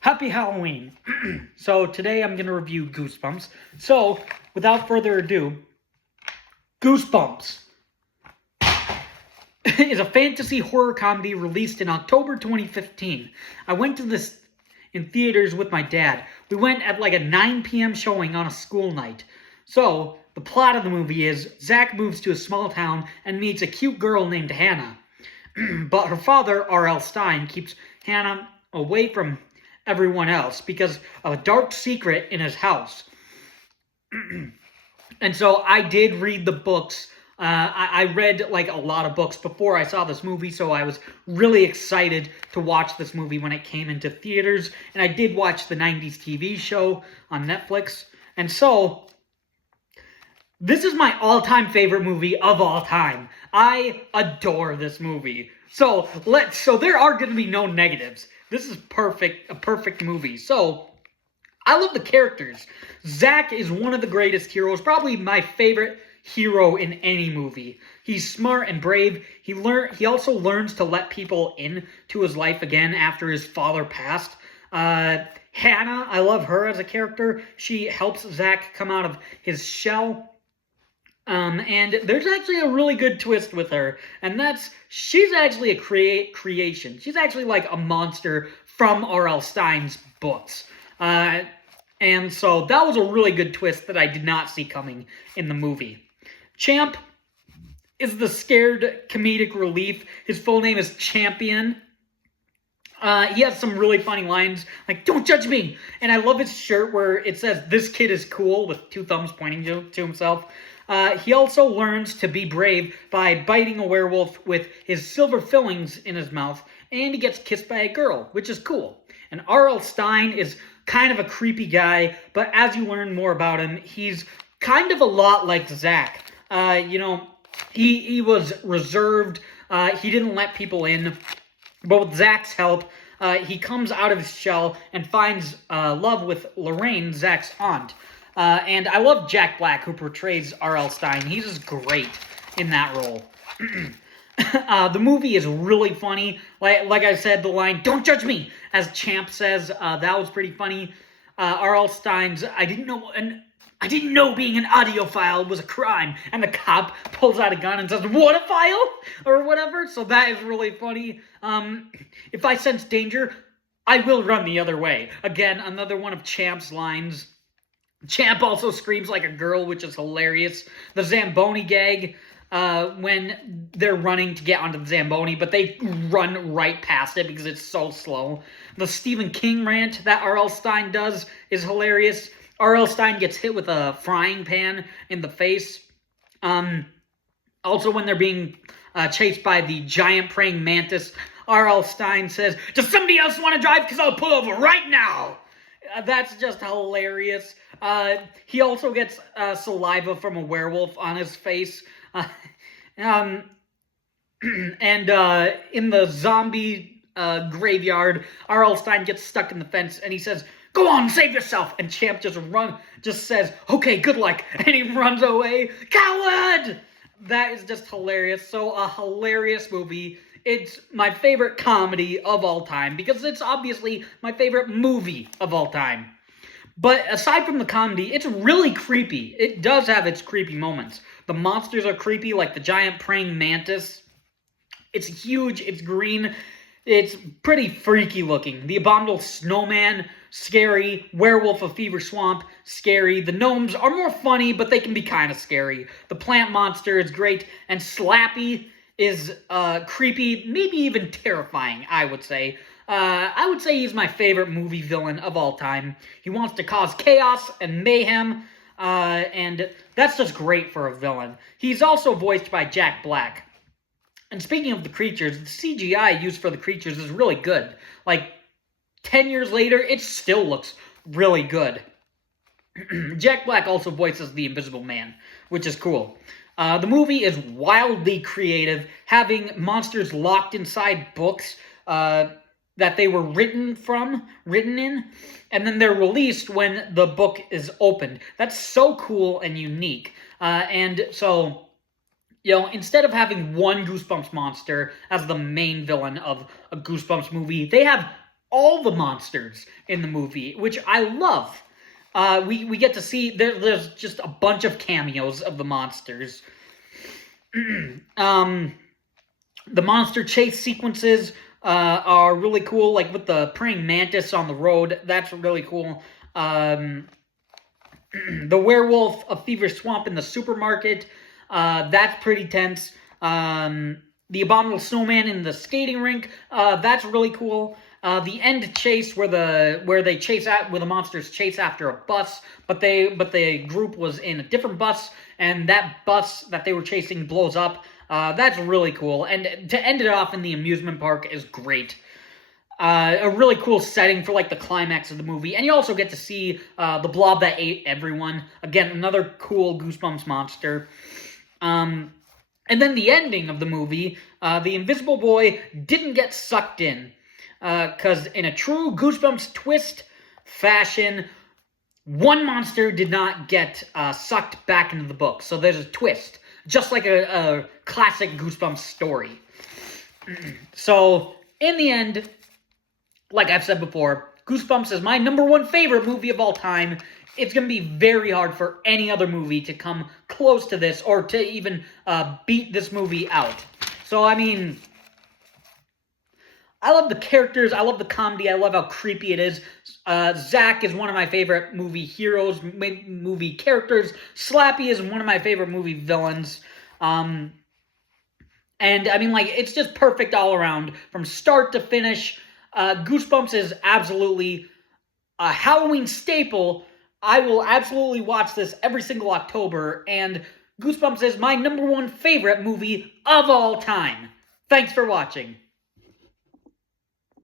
Happy Halloween! So today I'm going to review Goosebumps. So, without further ado, Goosebumps is a fantasy horror comedy released in October 2015. I went to this in theaters with my dad. We went at like a 9 p.m. showing on a school night. So, the plot of the movie is Zach moves to a small town and meets a cute girl named Hannah. But her father, R.L. Stine, keeps Hannah away from everyone else because of a dark secret in his house. And so I did read the books. I read like a lot of books before I saw this movie, so I was really excited to watch this movie when it came into theaters. And I did watch the 90s TV show on Netflix. And so this is my all-time favorite movie of all time. I adore this movie. So there are going to be no negatives. This is a perfect movie. So I love the characters. Zach is one of the greatest heroes, probably my favorite hero in any movie. He's smart and brave. He also learns to let people into his life again after his father passed. Hannah, I love her as a character. She helps Zach come out of his shell. And there's actually a really good twist with her, and she's actually a creation. She's actually like a monster from R.L. Stine's books. And so that was a really good twist that I did not see coming in the movie. Champ is the scared comedic relief. His full name is Champion. He has some really funny lines, like, "Don't judge me!" And I love his shirt where it says, "This kid is cool," with two thumbs pointing to himself. He also learns to be brave by biting a werewolf with his silver fillings in his mouth, and he gets kissed by a girl, which is cool. And R.L. Stine is kind of a creepy guy, but as you learn more about him, he's kind of a lot like Zach. He was reserved, he didn't let people in, but with Zach's help, he comes out of his shell and finds love with Lorraine, Zach's aunt. And I love Jack Black, who portrays R.L. Stine. He's just great in that role. The movie is really funny. Like I said, the line, "Don't judge me," as Champ says, that was pretty funny. R.L. Stine's, I didn't know being an audiophile was a crime. And the cop pulls out a gun and says, "What a file?" or whatever. So that is really funny. If I sense danger, I will run the other way. Again, another one of Champ's lines. Champ also screams like a girl, which is hilarious. The Zamboni gag, when they're running to get onto the Zamboni, but they run right past it because it's so slow. The Stephen King rant that R.L. Stine does is hilarious. R.L. Stine gets hit with a frying pan in the face. Also, when they're being chased by the giant praying mantis, R.L. Stine says, "Does somebody else want to drive? Because I'll pull over right now." That's just hilarious. He also gets saliva from a werewolf on his face. And in the zombie graveyard, R.L. Stine gets stuck in the fence, and he says, "Go on, save yourself!" And Champ just says, "Okay, good luck," and he runs away. Coward! That is just hilarious. So, a hilarious movie. It's my favorite comedy of all time, because it's obviously my favorite movie of all time. But aside from the comedy, it's really creepy. It does have its creepy moments. The monsters are creepy, like the giant praying mantis. It's huge, it's green, it's pretty freaky looking. The abominable snowman, scary. Werewolf of Fever Swamp, scary. The gnomes are more funny, but they can be kind of scary. The plant monster is great, and Slappy is creepy, maybe even terrifying, I would say. I would say he's my favorite movie villain of all time. He wants to cause chaos and mayhem, and that's just great for a villain. He's also voiced by Jack Black. And speaking of the creatures, the CGI used for the creatures is really good. Like, 10 years later, it still looks really good. Jack Black also voices the Invisible Man, which is cool. The movie is wildly creative, having monsters locked inside books that they were written in, and then they're released when the book is opened. That's so cool and unique. And so, instead of having one Goosebumps monster as the main villain of a Goosebumps movie, they have all the monsters in the movie, which I love. We get to see there's just a bunch of cameos of the monsters. The monster chase sequences are really cool, like with the praying mantis on the road. That's really cool. The werewolf of Fever Swamp in the supermarket. That's pretty tense. The abominable snowman in the skating rink. That's really cool. The end chase where the monsters chase after a bus, but the group was in a different bus, and that bus that they were chasing blows up. That's really cool, and to end it off in the amusement park is great. A really cool setting for like the climax of the movie, and you also get to see the blob that ate everyone. Again, another cool Goosebumps monster. And then the ending of the movie, the Invisible Boy didn't get sucked in, because in a true Goosebumps twist fashion, one monster did not get sucked back into the book. So there's a twist, just like a classic Goosebumps story. So in the end, like I've said before, Goosebumps is my #1 favorite movie of all time. It's going to be very hard for any other movie to come close to this or to even beat this movie out. So, I mean, I love the characters. I love the comedy. I love how creepy it is. Zach is one of my favorite movie heroes, movie characters. Slappy is one of my favorite movie villains. And, I mean, like, it's just perfect all around. From start to finish, Goosebumps is absolutely a Halloween staple. I will absolutely watch this every single October, and Goosebumps is my #1 favorite movie of all time. Thanks for watching.